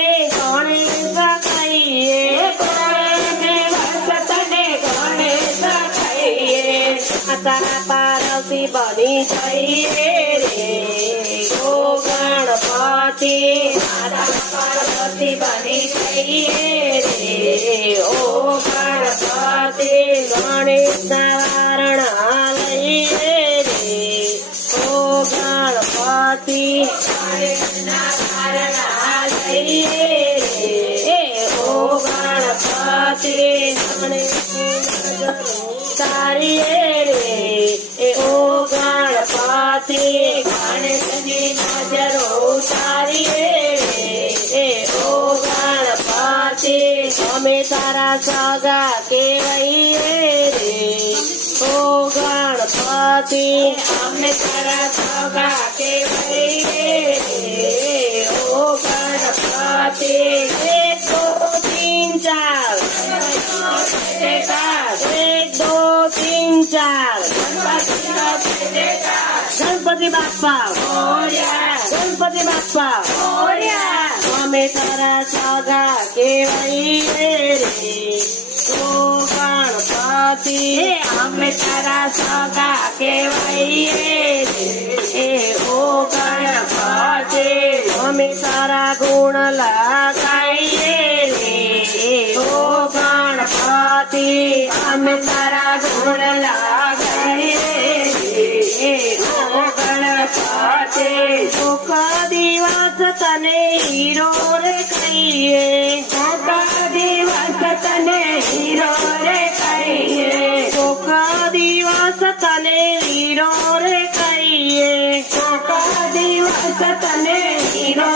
તને ગણેશ કહીએ, તને ગણેશ કહીએ, માતા પાર્વતી બની જઈએ રે ઓ ગણપતિ, માતા પાર્વતી બની જઈએ રે ઓ ગણપતિ ગણેશના વારણા લઈએ રે ઓ ગણપતિ, ગણેશના વારણા લઈએ એ ઓ ગણપતિ ગણેશની નજર ઉતારીએ રે એ ઓ ગણપતિ ગણેશની નજર ઉતારીએ રે એ ઓ ગણપતિ અમે તારા સગા કેવઈએ રે ઓ ગણપતિ અમે તારા સગા કહેવાઈએ રે ઓ ગણપતિ એક દો તીન ચાર એક દો તીન ચાર ગણપતિ બાપ્પા ગણપતિ બાપ્પા અમે તારા સગા કેવઈએ રે ઓ ગણપતિ અમે તારા સગા કહેવાઈએ રે ઓ ગણપતિ અમે તારા ગુણ લગાઈએ રે ઓ ગણપતિ અમે તારા ગુણ લગાઈએ રે ઓ ગણપતિ સુખ દિવસ તને હીરો રે કહીએ મોટા દિવસ તને હીરો રે કહીએ સુખ દિવસ તને હીરો રે કહીએ મોટા દિવસ તને હીરો